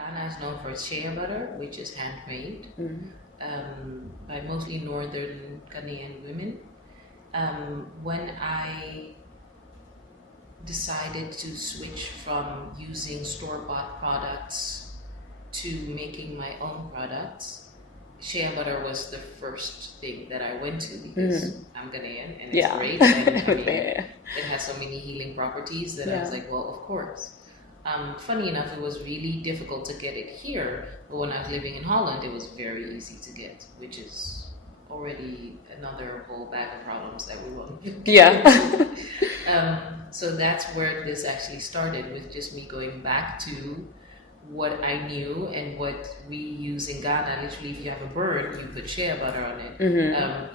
Ghana is known for its shea butter, which is handmade by mostly northern Ghanaian women. When I decided to switch from using store-bought products to making my own products, shea butter was the first thing that I went to because I'm Ghanaian and it's great. And I mean, it has so many healing properties that I was like, well, of course. Funny enough, it was really difficult to get it here, but when I was living in Holland, it was very easy to get, which is already another whole bag of problems that we won't get into. So that's where this actually started, with just me going back to what I knew and what we use in Ghana. Literally, if you have a bird, you put shea butter on it.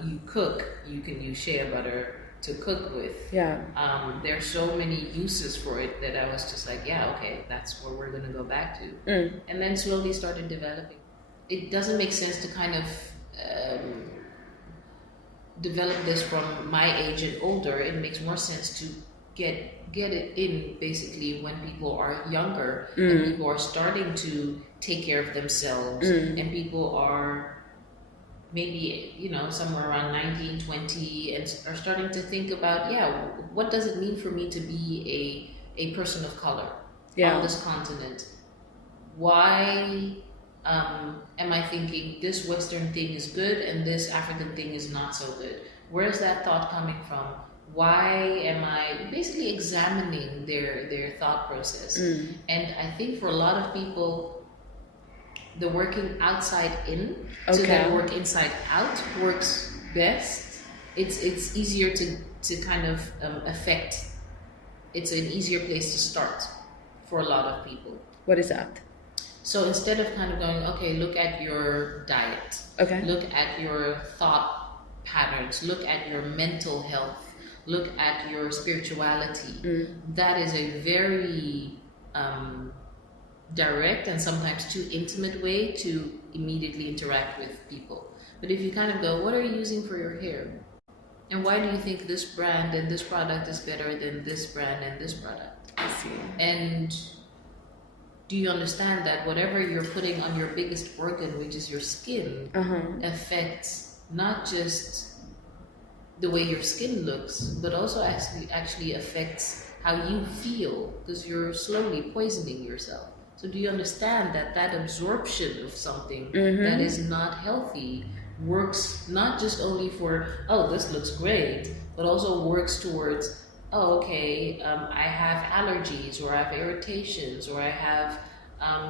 You cook, you can use shea butter to cook with. There's so many uses for it that I was just like, yeah, okay, that's where we're going to go back to. And then slowly started developing. It doesn't make sense to kind of develop this from my age and older. It makes more sense to get it in basically when people are younger and people are starting to take care of themselves and people are maybe, you know, somewhere around 19, 20 and are starting to think about, what does it mean for me to be a person of color on this continent? Why am I thinking this Western thing is good and this African thing is not so good? Where's that thought coming from? Why am I basically examining their thought process? And I think for a lot of people, the working outside in to then work inside out works best. It's easier to kind of affect. It's an easier place to start for a lot of people. What is that? So instead of kind of going, okay, look at your diet, look at your thought patterns, look at your mental health, look at your spirituality. That is a very direct and sometimes too intimate way to immediately interact with people. But if you kind of go, what are you using for your hair? And why do you think this brand and this product is better than this brand and this product? I see. And do you understand that whatever you're putting on your biggest organ, which is your skin, affects not just the way your skin looks, but also actually affects how you feel, because you're slowly poisoning yourself. So do you understand that absorption of something that is not healthy works not just only for, oh, this looks great, but also works towards, oh, okay, I have allergies, or I have irritations, or I have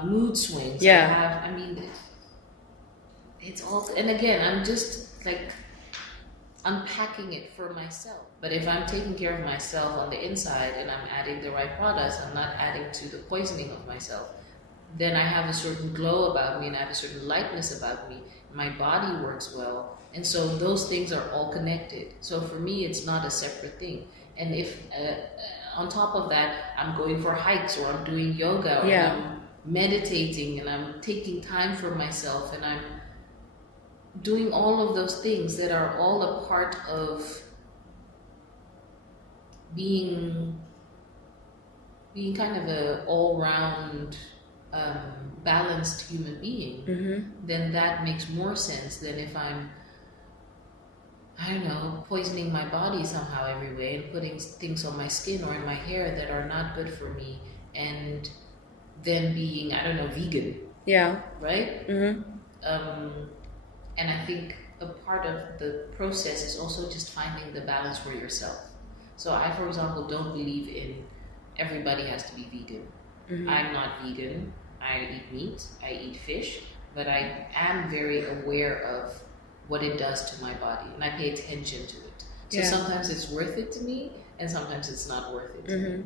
mood swings. It's all, and again, I'm just like unpacking it for myself. But if I'm taking care of myself on the inside and I'm adding the right products, I'm not adding to the poisoning of myself, then I have a certain glow about me and I have a certain lightness about me. My body works well. And so those things are all connected. So for me, it's not a separate thing. And if on top of that, I'm going for hikes, or I'm doing yoga, or I'm meditating, and I'm taking time for myself, and I'm doing all of those things that are all a part of being kind of a all-round balanced human being, then that makes more sense than if I'm, I don't know, poisoning my body somehow every way and putting things on my skin or in my hair that are not good for me, and then being, I don't know, vegan. Right? And I think a part of the process is also just finding the balance for yourself. So I, for example, don't believe in everybody has to be vegan. I'm not vegan. I eat meat, I eat fish, but I am very aware of what it does to my body, and I pay attention to it. So sometimes it's worth it to me, and sometimes it's not worth it to me.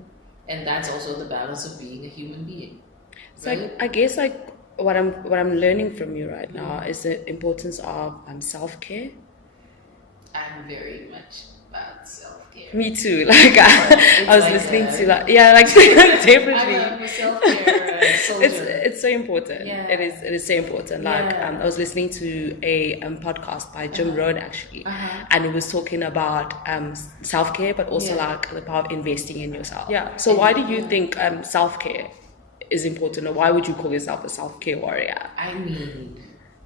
And that's also the balance of being a human being. So right? I guess like what I'm learning from you right now is the importance of self-care. I'm very much about self-care. Me too. Like I was like listening to definitely. I'm a self-care soldier. It's so important. It is so important. Like I was listening to a podcast by Jim Rohn actually, and it was talking about self-care, but also like the power of investing in yourself. So why do you think self-care is important, or why would you call yourself a self-care warrior? I mean,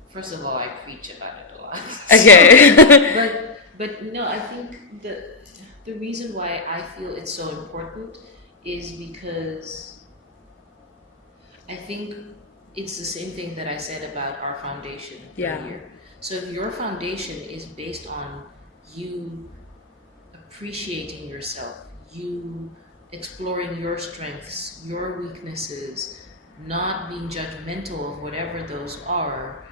first of all, I preach about it a lot. Okay. but no, I think the reason why I feel it's so important is because I think it's the same thing that I said about our foundation earlier. So if your foundation is based on you appreciating yourself, you exploring your strengths, your weaknesses, not being judgmental of whatever those are,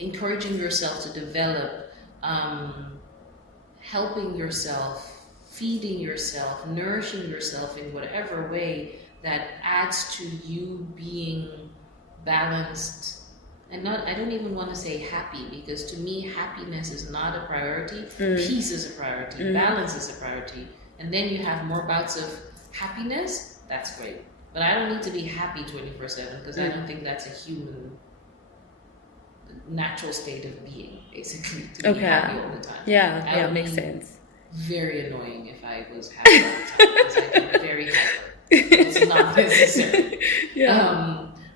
encouraging yourself to develop, helping yourself, feeding yourself, nourishing yourself in whatever way that adds to you being balanced. And I don't even want to say happy, because to me, happiness is not a priority. Peace is a priority. Balance is a priority. And then you have more bouts of happiness, that's great. But I don't need to be happy 24/7, because I don't think that's a human natural state of being, basically, to be happy all the time. Yeah, makes sense. Very annoying if I was happy all the time, because I get very hyper. It's not necessary.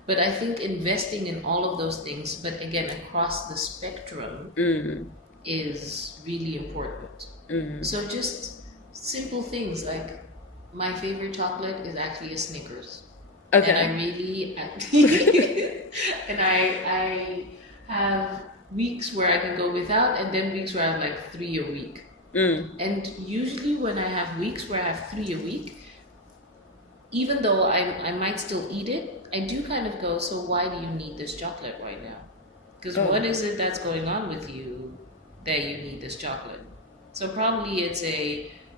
But I think investing in all of those things, but again, across the spectrum, is really important. So just simple things like, my favorite chocolate is actually a Snickers. Okay. And I really, and I have weeks where I can go without, and then weeks where I have like 3 a week. And usually when I have weeks where I have 3 a week, even though I might still eat it, I do kind of go, so why do you need this chocolate right now? Because what is it that's going on with you that you need this chocolate? So probably it's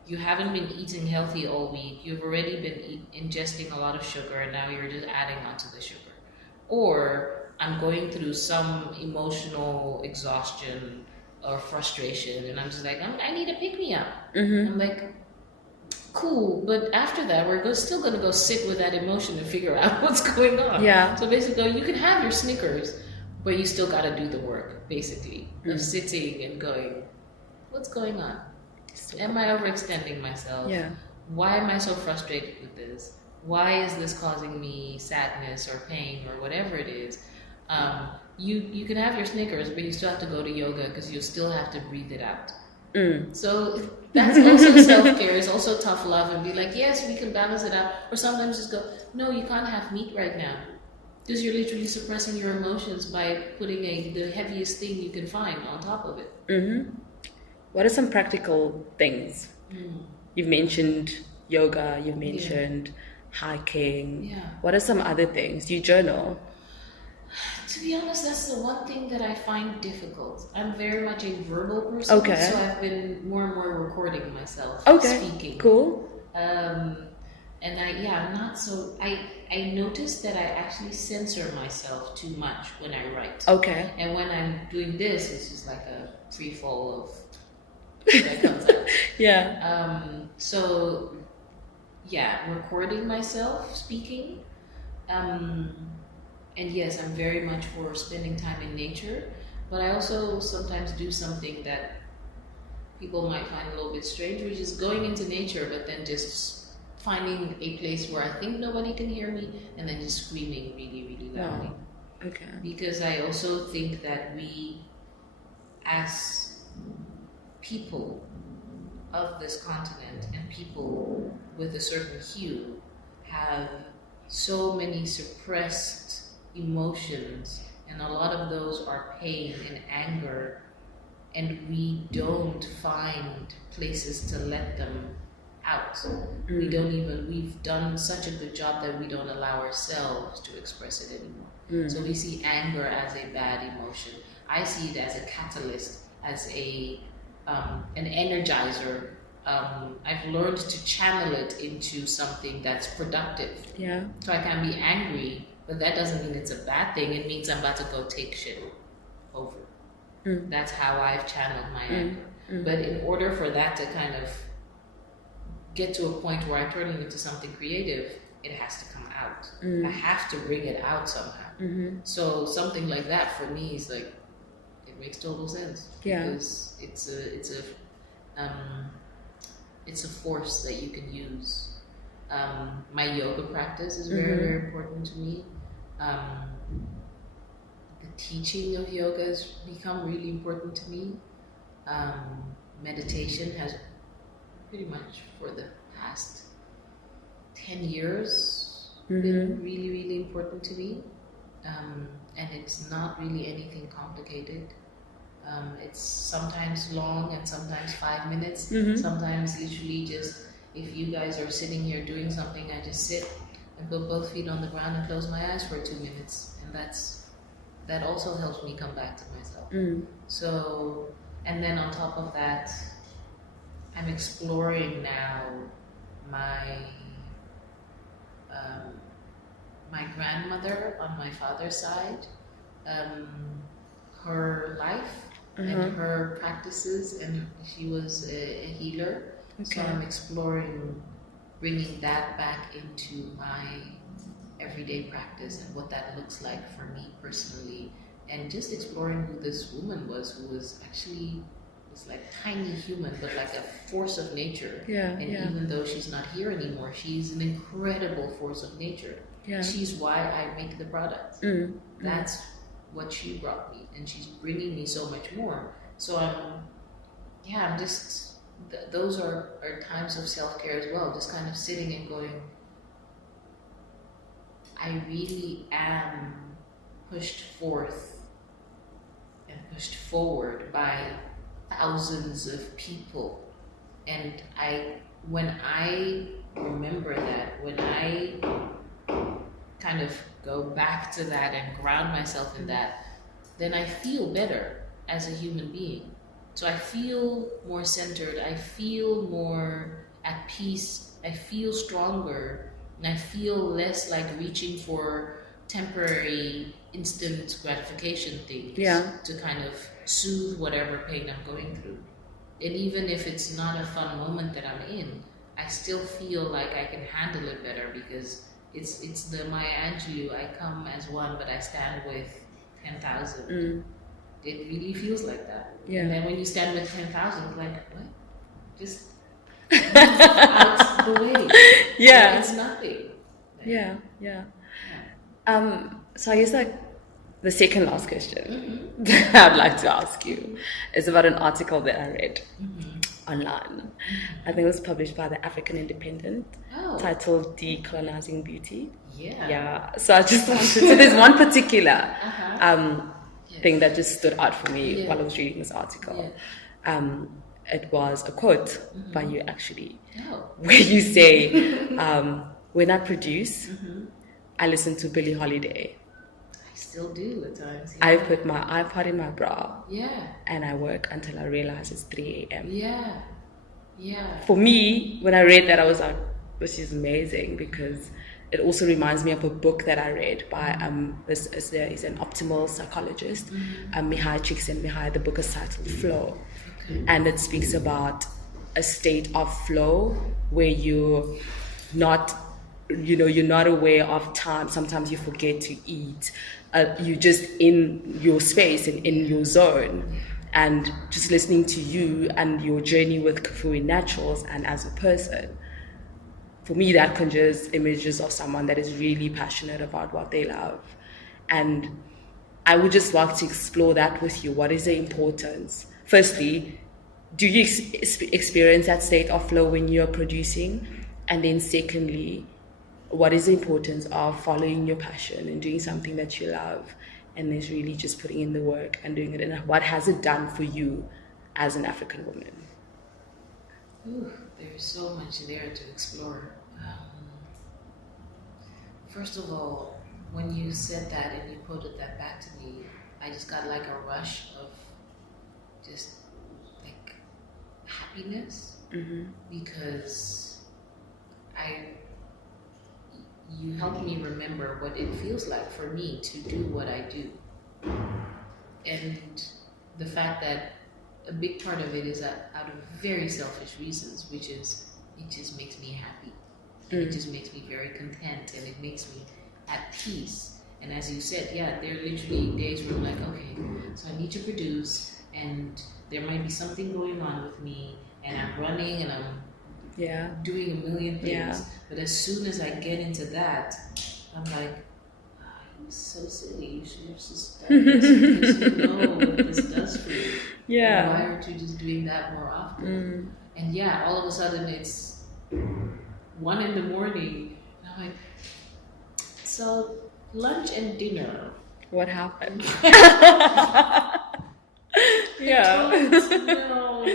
you haven't been eating healthy all week. You've already been ingesting a lot of sugar, and now you're just adding onto the sugar. Or I'm going through some emotional exhaustion or frustration, and I'm just like, I need a pick-me-up. I'm like, cool, but after that, we're still going to go sit with that emotion and figure out what's going on. So basically, you can have your Snickers, but you still got to do the work, basically, of sitting and going, what's going on? Am I overextending myself? Why am I so frustrated with this? Why is this causing me sadness or pain or whatever it is? You can have your Snickers, but you still have to go to yoga, because you still have to breathe it out. So that's also self-care. It's also tough love, and be like, yes, we can balance it out. Or sometimes just go, no, you can't have meat right now, because you're literally suppressing your emotions by putting the heaviest thing you can find on top of it. What are some practical things? You've mentioned yoga, you've mentioned hiking. What are some other things? Do you journal? To be honest, that's the one thing that I find difficult. I'm very much a verbal person, so I've been more and more recording myself speaking. Cool. And I'm not so. I noticed that I actually censor myself too much when I write. And when I'm doing this, it's just like a free fall of that comes out. So recording myself speaking. And yes, I'm very much for spending time in nature, but I also sometimes do something that people might find a little bit strange, which is going into nature, but then just finding a place where I think nobody can hear me, and then just screaming really, really loudly. Because I also think that we, as people of this continent and people with a certain hue, have so many suppressed emotions, and a lot of those are pain and anger, and we don't find places to let them out. We've done such a good job that we don't allow ourselves to express it anymore. So we see anger as a bad emotion. I see it as a catalyst, as an energizer. I've learned to channel it into something that's productive. So I can be angry, but that doesn't mean it's a bad thing. It means I'm about to go take shit over. That's how I've channeled my anger. But in order for that to kind of get to a point where I turn it into something creative, it has to come out. I have to bring it out somehow. So something like that for me is like, it makes total sense. Because it's a force that you can use My yoga practice is very, very important to me. The teaching of yoga has become really important to me. Meditation has pretty much for the past 10 years been really, really important to me. And it's not really anything complicated. It's sometimes long and sometimes 5 minutes. Sometimes literally just, if you guys are sitting here doing something, I just sit and put both feet on the ground and close my eyes for 2 minutes. And that also helps me come back to myself. So, and then on top of that, I'm exploring now my my grandmother on my father's side, her life and her practices, and she was a healer. So I'm exploring bringing that back into my everyday practice and what that looks like for me personally, and just exploring who this woman was, who was actually this like tiny human, but like a force of nature. Even though she's not here anymore, she's an incredible force of nature. She's why I make the product. That's what she brought me, and she's bringing me so much more. So I'm just, those are times of self-care as well, just kind of sitting and going, I really am pushed forth and pushed forward by thousands of people. And when I remember that, when I kind of go back to that and ground myself in that, then I feel better as a human being. So I feel more centered, I feel more at peace, I feel stronger, and I feel less like reaching for temporary, instant gratification things to kind of soothe whatever pain I'm going through. And even if it's not a fun moment that I'm in, I still feel like I can handle it better, because it's the Maya Angelou, I come as one, but I stand with 10,000. It really feels like that. And then when you stand with 10,000, it's like, what? Just move out the way. It's nothing. So I guess like the second last question that I'd like to ask you is about an article that I read online. I think it was published by the African Independent, titled Decolonizing Beauty. So I just wanted to, so there's one particular thing that just stood out for me while I was reading this article. It was a quote by you, actually, where you say, when I produce, I listen to Billie Holiday. I still do at times. I put my iPod in my bra. And I work until I realize it's 3 a.m. For me, when I read that, I was like, this is amazing, because it also reminds me of a book that I read by he's an optimal psychologist, Mihai Csikszentmihalyi. The book is titled Flow, and it speaks about a state of flow where you're not aware of time. Sometimes you forget to eat. You're just in your space and in your zone, and just listening to you and your journey with Kafui Naturals and as a person. For me, that conjures images of someone that is really passionate about what they love. And I would just like to explore that with you. What is the importance? Firstly, do you experience that state of flow when you're producing? And then secondly, what is the importance of following your passion and doing something that you love, and is really just putting in the work and doing it? And what has it done for you as an African woman? There's so much there to explore. First of all, when you said that and you quoted that back to me, I just got like a rush of just like happiness, because you helped me remember what it feels like for me to do what I do. And the fact that a big part of it is out of very selfish reasons, which is it just makes me happy. And it just makes me very content, and it makes me at peace. And as you said, there are literally days where I'm like, okay, so I need to produce, and there might be something going on with me, and I'm running and I'm doing a million things. Yeah. But as soon as I get into that, I'm like, I'm so silly. You should have just done this because you know what this does for you. Yeah. And why aren't you just doing that more often? And yeah, all of a sudden it's 1 a.m. and I'm like, so lunch and dinner. What happened? I don't know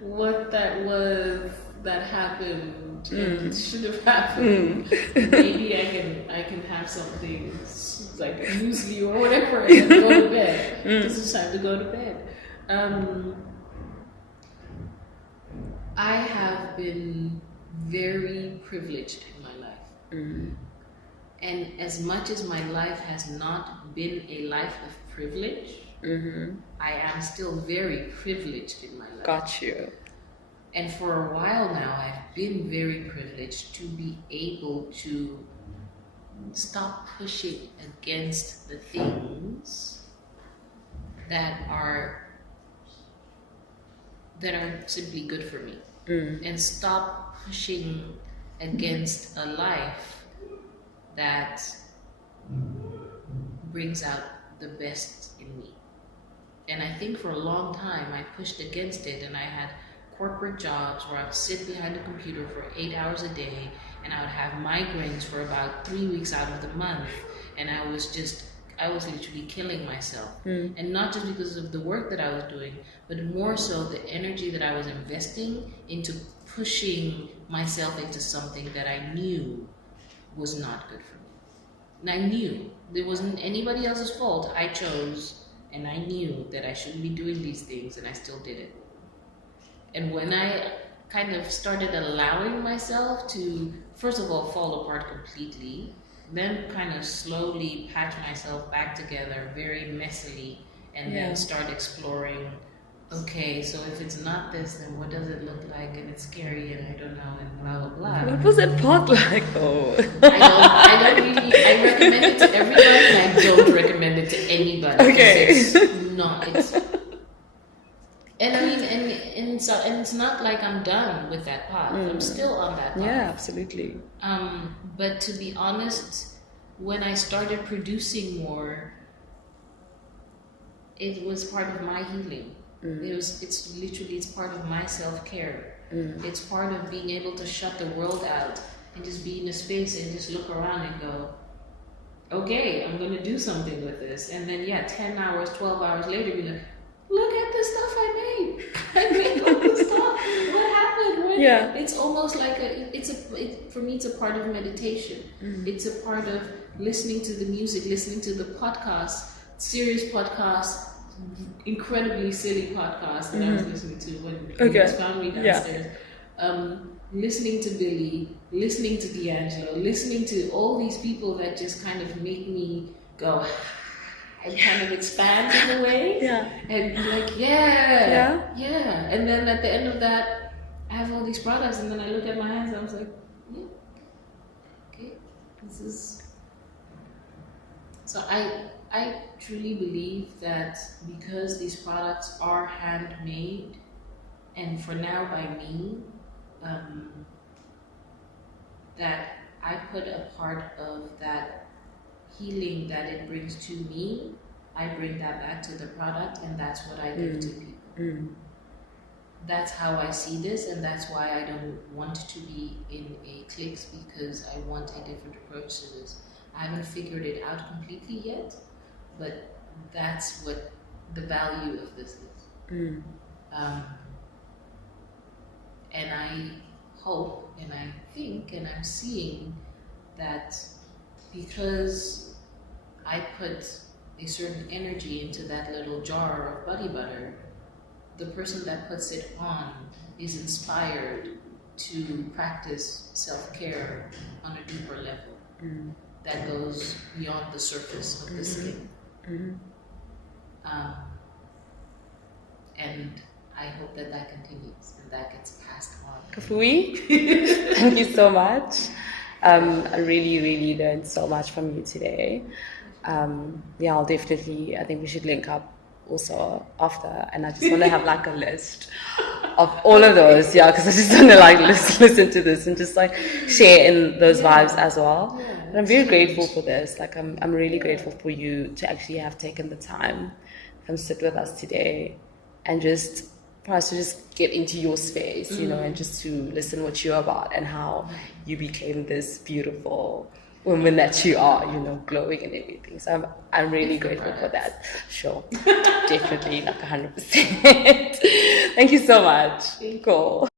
what that was that happened and should have happened. Maybe I can have something like muesli or whatever and then go to bed. This is time to go to bed. I have been very privileged in my life. And as much as my life has not been a life of privilege, I am still very privileged in my life. Got you. And for a while now, I've been very privileged to be able to stop pushing against the things that are simply good for me. And stop pushing against a life that brings out the best in me. And I think for a long time I pushed against it, and I had corporate jobs where I would sit behind a computer for 8 hours a day, and I would have migraines for about 3 weeks out of the month, and I was literally killing myself. And not just because of the work that I was doing, but more so the energy that I was investing into pushing myself into something that I knew was not good for me. And I knew it wasn't anybody else's fault. I chose, and I knew that I shouldn't be doing these things, and I still did it. And when I kind of started allowing myself to, first of all, fall apart completely, then kind of slowly patch myself back together very messily, and then start exploring, okay, so if it's not this, then what does it look like? And it's scary, and I don't know, and blah, blah, blah. What was that part like, though? I recommend it to everybody, and I don't recommend it to anybody. Okay. It's not, and I mean, and it's not like I'm done with that path. I'm still on that path. Yeah, absolutely. But to be honest, when I started producing more, it was part of my healing. It's part of my self-care. It's part of being able to shut the world out and just be in a space and just look around and go, okay, I'm going to do something with this. And then 10 hours, 12 hours later, be like, look at the stuff I made. I made all this stuff. What happened? It's almost like for me, it's a part of meditation. It's a part of listening to the music, listening to the podcast, serious podcast, incredibly silly podcast that I was listening to when he found me downstairs. Listening to Billy, listening to D'Angelo, listening to all these people that just kind of make me go and kind of expand in a way. And be like, and then at the end of that, I have all these products, and then I look at my hands and I was like, okay, this is. So I truly believe that because these products are handmade, and for now by me, that I put a part of that healing that it brings to me, I bring that back to the product, and that's what I give to people. That's how I see this, and that's why I don't want to be in a clique, because I want a different approach to this. I haven't figured it out completely yet, but that's what the value of this is. And I hope, and I think, and I'm seeing that because I put a certain energy into that little jar of body butter, the person that puts it on is inspired to practice self-care on a deeper level that goes beyond the surface of the skin. And I hope that continues and that gets passed on. Kafui, thank you so much. I really, really learned so much from you today. I'll definitely, I think we should link up also after, and I just want to have like a list of all of those, yeah, because I just want to like listen to this and just like share in those vibes as well. And I'm very grateful for this. Like I'm really grateful for you to actually have taken the time to come sit with us today and just for us to just get into your space, you know, and just to listen what you're about and how you became this beautiful woman that you are, you know, glowing and everything. So I'm really grateful for that. Sure. Definitely, like 100%. Thank you so much. Cool.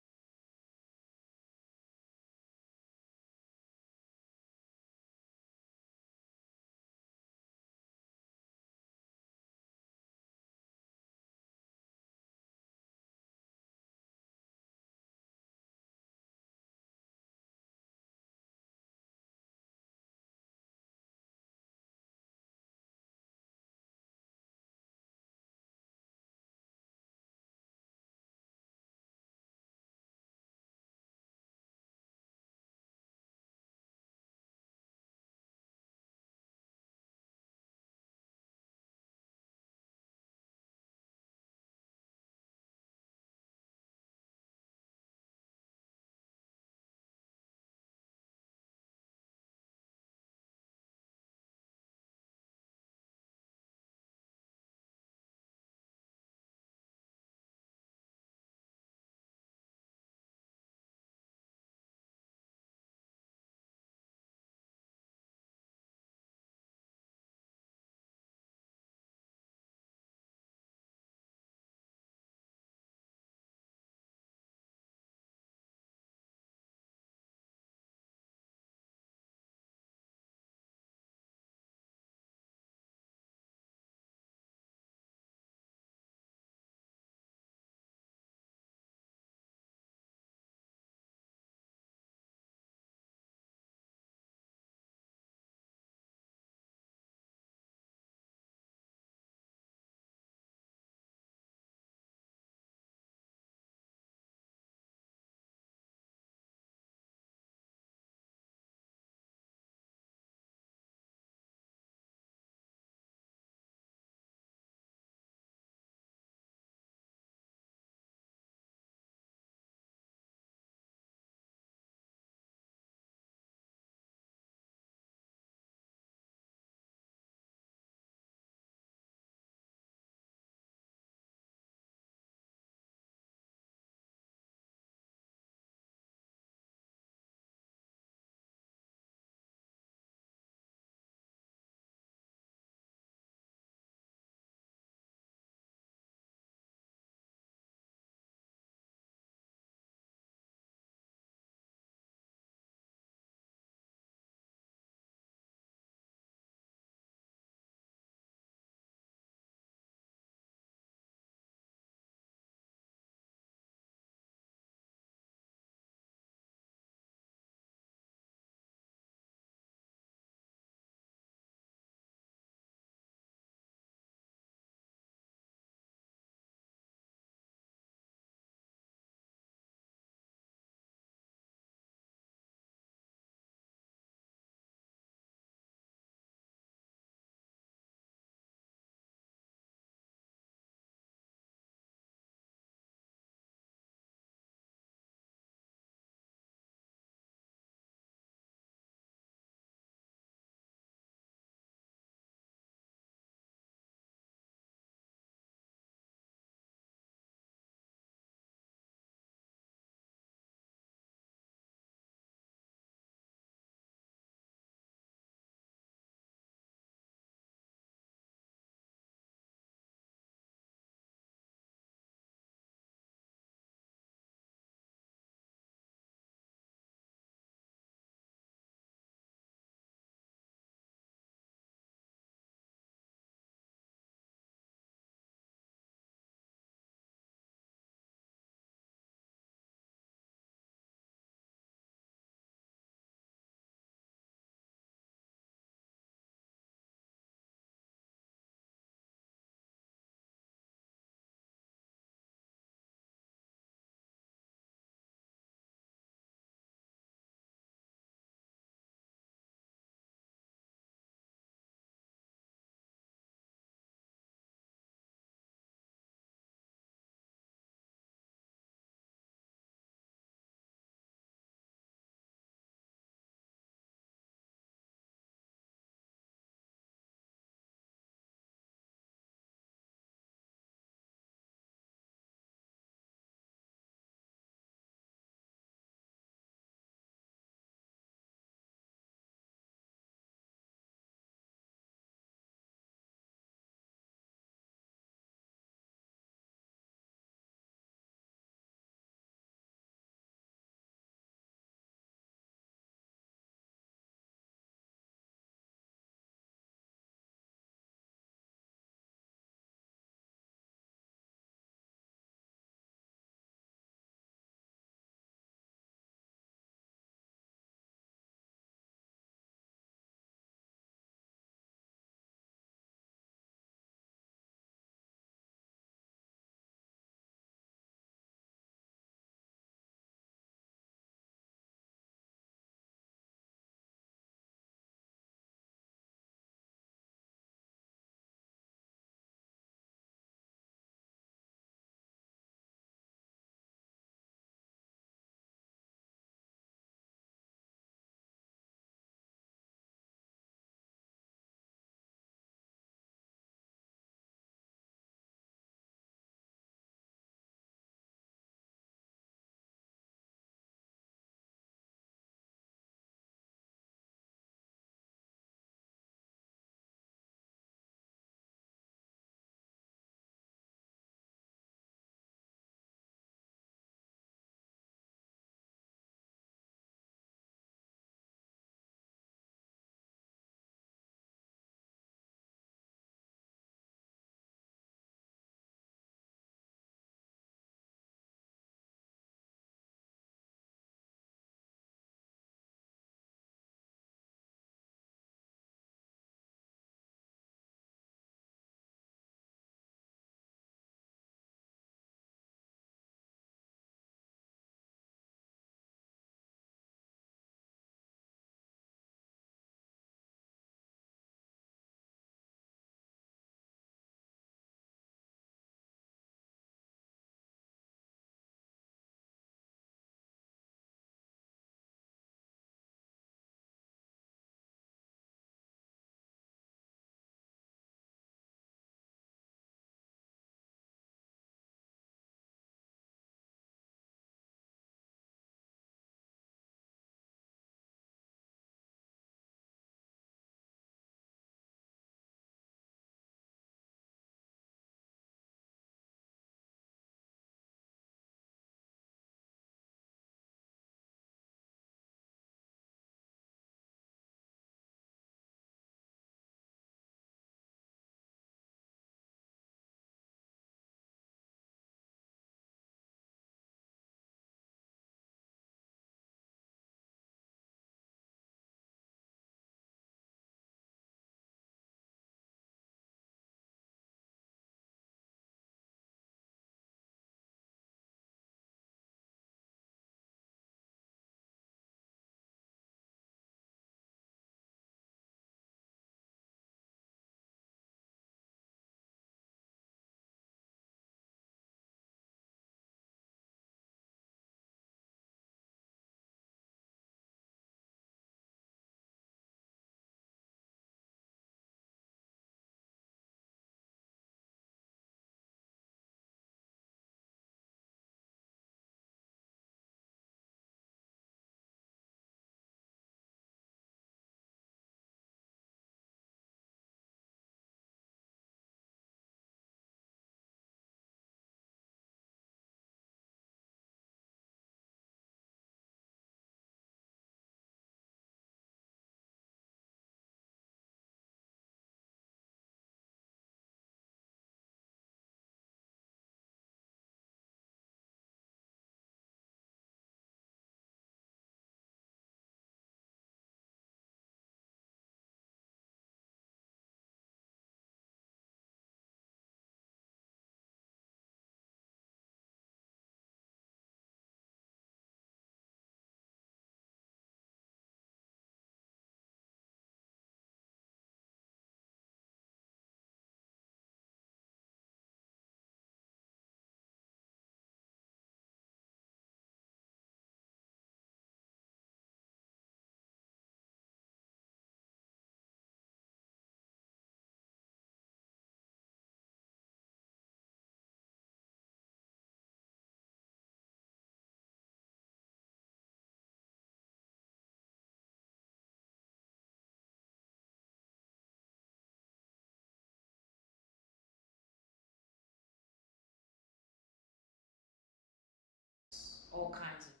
all kinds of